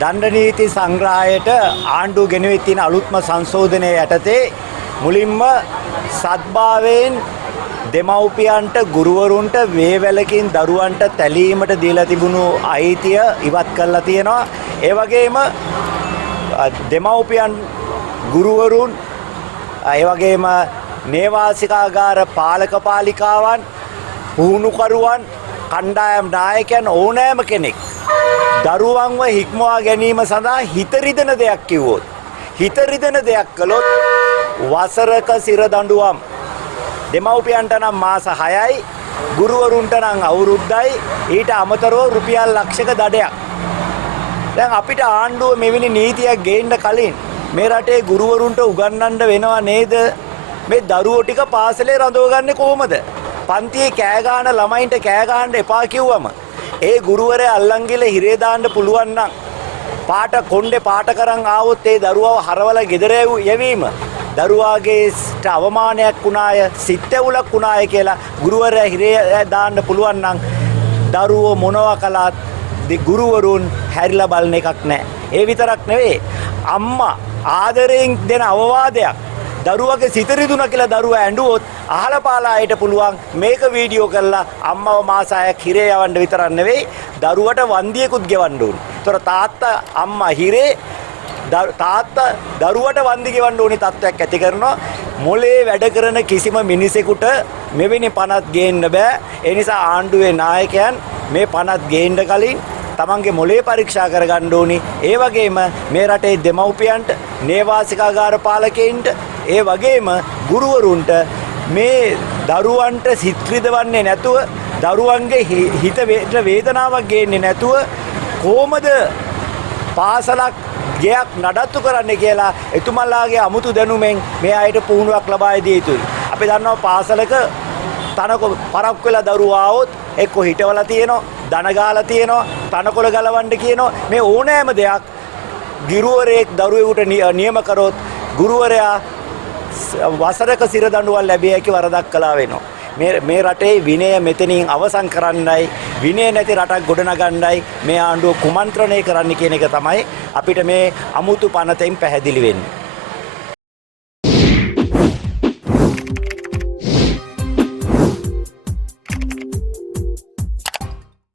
දණ්ඩ නීති සංග්‍රහයට ආණ්ඩුව ගෙනවිත් තියෙන අලුත්ම සංශෝධනය යටතේ මුලින්ම සත්භාවයෙන් දෙමව්පියන්ට ගුරුවරුන්ට වේවැලකින් දරුවන්ට තැලීමට දීලා තිබුණු අයිතිය ඉවත් කරලා තියෙනවා. ඒ වගේම දෙමව්පියන් ගුරුවරුන් ඒ වගේම නේවාසිකාගාර පාලක පාලිකාවන් පුහුණුකරුවන් කණ්ඩායම් නායකයන් ඕනෑම කෙනෙක් දරුවන්ව හික්මවා ගැනීම සඳහා හිත රිදෙන දෙයක් කිව්වොත් හිත රිදෙන දෙයක් කළොත් වසරක සිර දඬුවම් දෙමව්පියන්ට නම් මාස 6යි ගුරුවරුන්ට නම් අවුරුද්දයි ඊට අමතරව රුපියල් ලක්ෂක දඩයක්. දැන් අපිට ආණ්ඩුව මෙවැනි නීතියක් ගේන්න කලින් මේ රටේ ගුරුවරුන්ට උගන්වන්න වෙනව නේද? මේ දරුවෝ ටික පාසලේ රඳවගන්නේ කොහොමද? පන්තියේ කෑ ගන්න ළමයින්ට කෑ ගන්න එපා කිව්වම ඒ ගුරුවරයා අල්ලන් ගිහලා හිරේ දාන්න පුළුවන් නම් පාට කොණ්ඩේ පාට කරන් ආවොත් ඒ දරුවව හරවලා ගෙදර යැවීම දරුවාගේ අවමානයක් වුණාය සිත්ඇවුලක් වුණාය කියලා ගුරුවරයා හිරේ දාන්න පුළුවන් නම් දරුවෝ මොනවා කළත් ගුරුවරුන් හැරිලා බලන එකක් නැහැ. ඒ විතරක් නෙවෙයි අම්මා ආදරයෙන් දෙන අවවාදයක් දරුවගේ සිත රිදුණා කියලා දරුවා ඇඬුවොත් අහල පාලායට පුළුවන් මේක වීඩියෝ කරලා අම්මව මාස 6ක් හිරේ යවන්න විතරක් නෙවෙයි දරුවට වන්දියකුත් ගෙවන්න ඕනේ. ඒතර තාත්තා අම්මා හිරේ තාත්තා දරුවට වන්දි ගෙවන්න ඕනේ තත්ත්වයක් ඇති කරනවා. මොලේ වැඩ කරන කිසිම මිනිසෙකුට මෙවැනි පනත් ගේන්න බෑ. ඒ නිසා ආණ්ඩුවේ නායකයන් මේ පනත් ගේන්න කලින් තමන්ගේ මොලේ පරීක්ෂා කරගන්න ඕනි. ඒ වගේම මේ රටේ දෙමව්පියන්ට නේවාසිකාගාර පාලකයින්ට ඒ වගේම ගුරුවරුන්ට මේ දරුවන්ට සිත් රිදවන්නේ නැතුව දරුවන්ගේ හිත වේදනාවක් ගේන්නේ නැතුව කොහොමද පාසලක් ගයක් නඩත්තු කරන්න කියලා එතුමන්ලාගේ අමුතු දැනුමෙන් මේ අයට පුහුණුවක් ලබා දිය යුතුයි. අපි දන්නවා පාසලක තනකොළ පරක් වෙලා දරුවා ආවොත් එක්ක හිටවලා තියෙනවා, දන ගාලා තියෙනවා, තනකොළ ගලවන්න කියනවා. මේ ඕනෑම දෙයක් ගුරුවරයෙක් දරුවෙකුට නියම කරොත් ගුරුවරයා වසරක සිර දඬුවම් ලැබිය හැකි වරදක් කළා වෙනවා. මේ රටේ විනය මෙතනින් අවසන් කරන්නයි විනය නැති රටක් ගොඩනගන්නයි මේ ආණ්ඩුව කුමන්ත්‍රණය කරන්න කියන එක තමයි අපිට මේ අමුතු පනතෙන් පැහැදිලි වෙන්නේ.